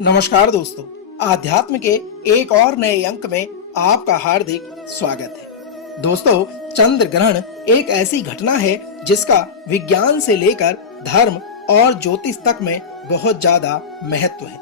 नमस्कार दोस्तों, आध्यात्म के एक और नए अंक में आपका हार्दिक स्वागत है। दोस्तों, चंद्र ग्रहण एक ऐसी घटना है जिसका विज्ञान से लेकर धर्म और ज्योतिष तक में बहुत ज्यादा महत्व है।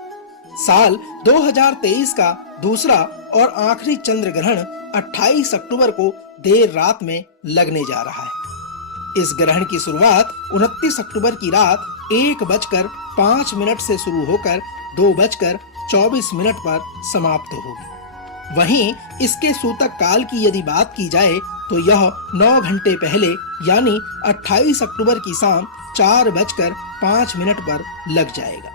साल 2023 का दूसरा और आखिरी चंद्र ग्रहण 28 अक्टूबर को देर रात में लगने जा रहा है। इस ग्रहण की शुरुआत 29 अक्टूबर की रात 1:05 से शुरू होकर 2:24 पर समाप्त होगी। वहीं इसके सूतक काल की यदि बात की जाए तो यह 9 घंटे पहले यानी 28 अक्टूबर की शाम 4:05 पर लग जाएगा।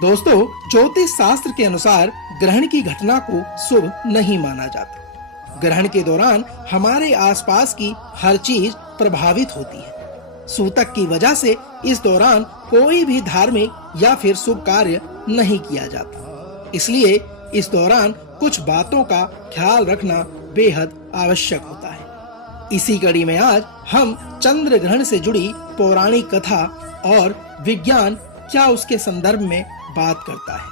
दोस्तों, ज्योतिष शास्त्र के अनुसार ग्रहण की घटना को शुभ नहीं माना जाता। ग्रहण के दौरान हमारे आसपास की हर चीज प्रभावित होती है। सूतक की वजह से इस दौरान कोई भी धार्मिक या फिर शुभ कार्य नहीं किया जाता। इसलिए इस दौरान कुछ बातों का ख्याल रखना बेहद आवश्यक होता है। इसी कड़ी में आज हम चंद्र ग्रहण से जुड़ी पौराणिक कथा और विज्ञान क्या उसके संदर्भ में बात करता है,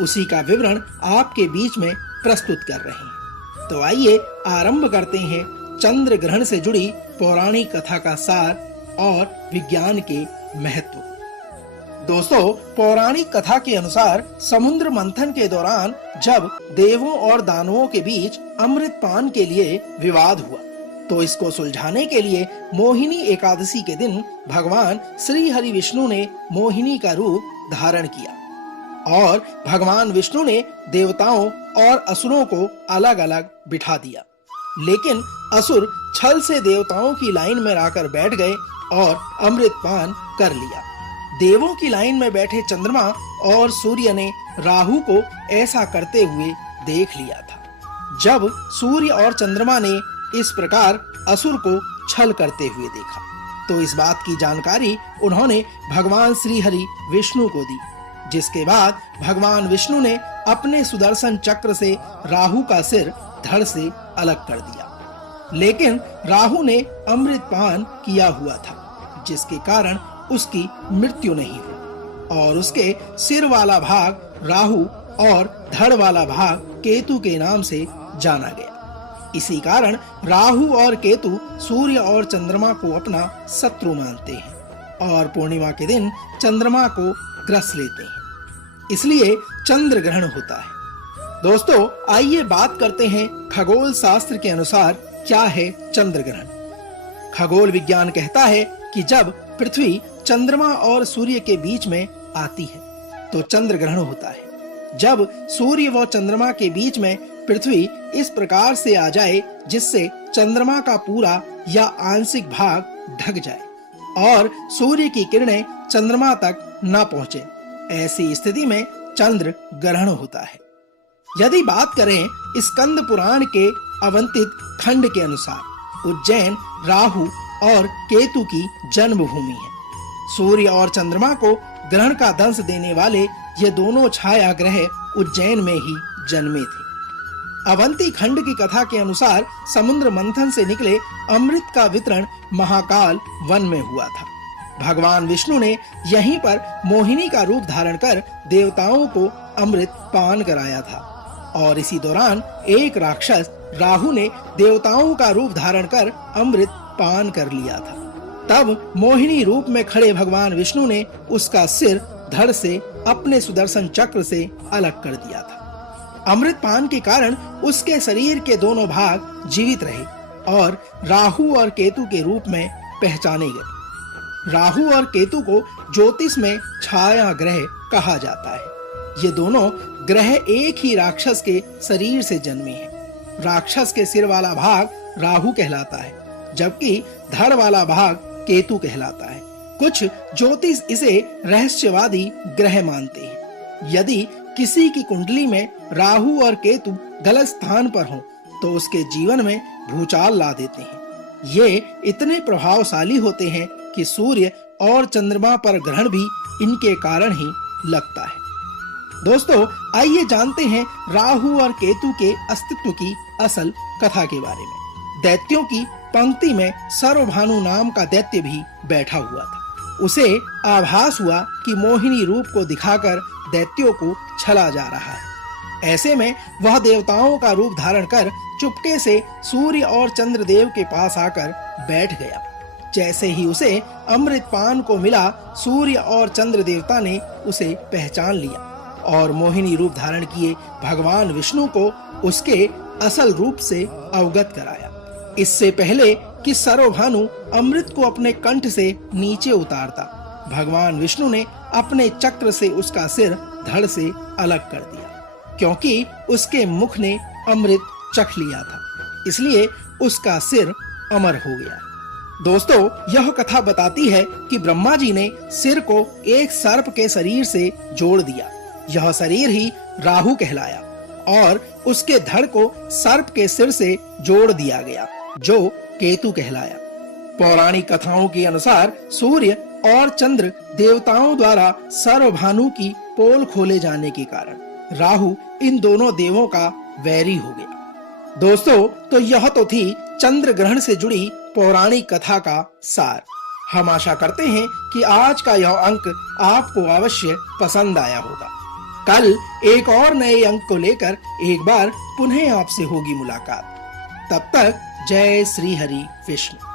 उसी का विवरण आपके बीच में प्रस्तुत कर रहे हैं। तो आइए आरंभ करते हैं चंद्र ग्रहण से जुड़ी पौराणिक कथा का सार और विज्ञान के महत्व। दोस्तों, पौराणिक कथा के अनुसार समुद्र मंथन के दौरान जब देवों और दानवों के बीच अमृत पान के लिए विवाद हुआ, तो इसको सुलझाने के लिए मोहिनी एकादशी के दिन भगवान श्री हरि विष्णु ने मोहिनी का रूप धारण किया और भगवान विष्णु ने देवताओं और असुरों को अलग अलग बिठा दिया। लेकिन असुर छल से देवताओं की लाइन में आकर बैठ गए और अमृत पान कर लिया। देवों की लाइन में बैठे चंद्रमा और सूर्य ने राहु को ऐसा करते हुए देख लिया था। जब सूर्य और चंद्रमा ने इस प्रकार असुर को छल करते हुए देखा, तो इस बात की जानकारी उन्होंने भगवान श्री हरि विष्णु को दी, जिसके बाद भगवान विष्णु ने अपने सुदर्शन चक्र से राहु का सिर धड़ से अलग कर दिया। लेकिन राहु ने अमृत पान किया हुआ था, जिसके कारण उसकी मृत्यु नहीं हुई और उसके सिर वाला भाग राहु और धड़ वाला भाग केतु के नाम से जाना गया। इसी कारण राहु और केतु सूर्य और चंद्रमा को अपना शत्रु मानते हैं और पूर्णिमा के दिन चंद्रमा को ग्रस लेते हैं। इसलिए चंद्र ग्रहण होता है। दोस्तों, आइए बात करते हैं खगोल शास्त्र के अनुसार क्या है चंद्र ग्रहण। खगोल विज्ञान कहता है कि जब पृथ्वी चंद्रमा और सूर्य के बीच में आती है तो चंद्र ग्रहण होता है। जब सूर्य व चंद्रमा के बीच में पृथ्वी इस प्रकार से आ जाए जिससे चंद्रमा का पूरा या आंशिक भाग ढक जाए और सूर्य की किरणें चंद्रमा तक न पहुंचे, ऐसी स्थिति में चंद्र ग्रहण होता है। यदि बात करें स्कंद पुराण के अवंतित खंड के अनुसार, उज्जैन राहु और केतु की जन्मभूमि है। सूर्य और चंद्रमा को ग्रहण का दंश देने वाले ये दोनों छाया ग्रह उज्जैन में ही जन्मे थे। अवंती खंड की कथा के अनुसार समुद्र मंथन से निकले अमृत का वितरण महाकाल वन में हुआ था। भगवान विष्णु ने यहीं पर मोहिनी का रूप धारण कर देवताओं को अमृत पान कराया था और इसी दौरान एक राक्षस राहु ने देवताओं का रूप धारण कर अमृत पान कर लिया था। तब मोहिनी रूप में खड़े भगवान विष्णु ने उसका सिर धड़ से अपने सुदर्शन चक्र से अलग कर दिया था। अमृत पान के कारण उसके शरीर के दोनों भाग जीवित रहे और राहु और केतु के रूप में पहचाने गए। राहु और केतु को ज्योतिष में छाया ग्रह कहा जाता है। ये दोनों ग्रह एक ही राक्षस के शरीर से जन्मे हैं। राक्षस के सिर वाला भाग राहु कहलाता है, जबकि धड़ वाला भाग केतु कहलाता है। कुछ ज्योतिष इसे रहस्यवादी ग्रह मानते हैं। यदि किसी की कुंडली में राहु और केतु गलत स्थान पर हों, तो उसके जीवन में भूचाल ला देते हैं। ये इतने प्रभावशाली होते हैं कि सूर्य और चंद्रमा पर ग्रहण भी इनके कारण ही लगता है। दोस्तों, आइए जानते हैं राहु और केतु के अस्तित्व की असल कथा के बारे में। दैत्यों की पंक्ति में सर्वभानु नाम का दैत्य भी बैठा हुआ था। उसे आभास हुआ कि मोहिनी रूप को दिखाकर दैत्यों को छला जा रहा है। ऐसे में वह देवताओं का रूप धारण कर चुपके से सूर्य और चंद्रदेव के पास आकर बैठ गया। जैसे ही उसे अमृत पान को मिला, सूर्य और चंद्र देवता ने उसे पहचान लिया और मोहिनी रूप धारण किए भगवान विष्णु को उसके असल रूप से अवगत कराया। इससे पहले कि सर्वभानु अमृत को अपने कंठ से नीचे उतारता, भगवान विष्णु ने अपने चक्र से उसका सिर धड़ से अलग कर दिया, क्योंकि उसके मुख ने अमृत चख लिया था, इसलिए उसका सिर अमर हो गया। दोस्तों, यह कथा बताती है कि ब्रह्मा जी ने सिर को एक सर्प के शरीर से जोड़ दिया। यह शरीर ही राहु कहलाया और उसके धड़ को सर्प के सिर से जोड़ दिया गया, जो केतु कहलाया। पौराणिक कथाओं के अनुसार सूर्य और चंद्र देवताओं द्वारा सर्वभानु की पोल खोले जाने के कारण राहु इन दोनों देवों का वैरी हो गया। दोस्तों, तो यह तो थी चंद्र ग्रहण से जुड़ी पौराणिक कथा का सार। हम आशा करते हैं कि आज का यह अंक आपको अवश्य पसंद आया होगा। कल एक और नए अंक को लेकर एक बार पुनः आपसे होगी मुलाकात। तब तक जय श्री हरि विष्णु।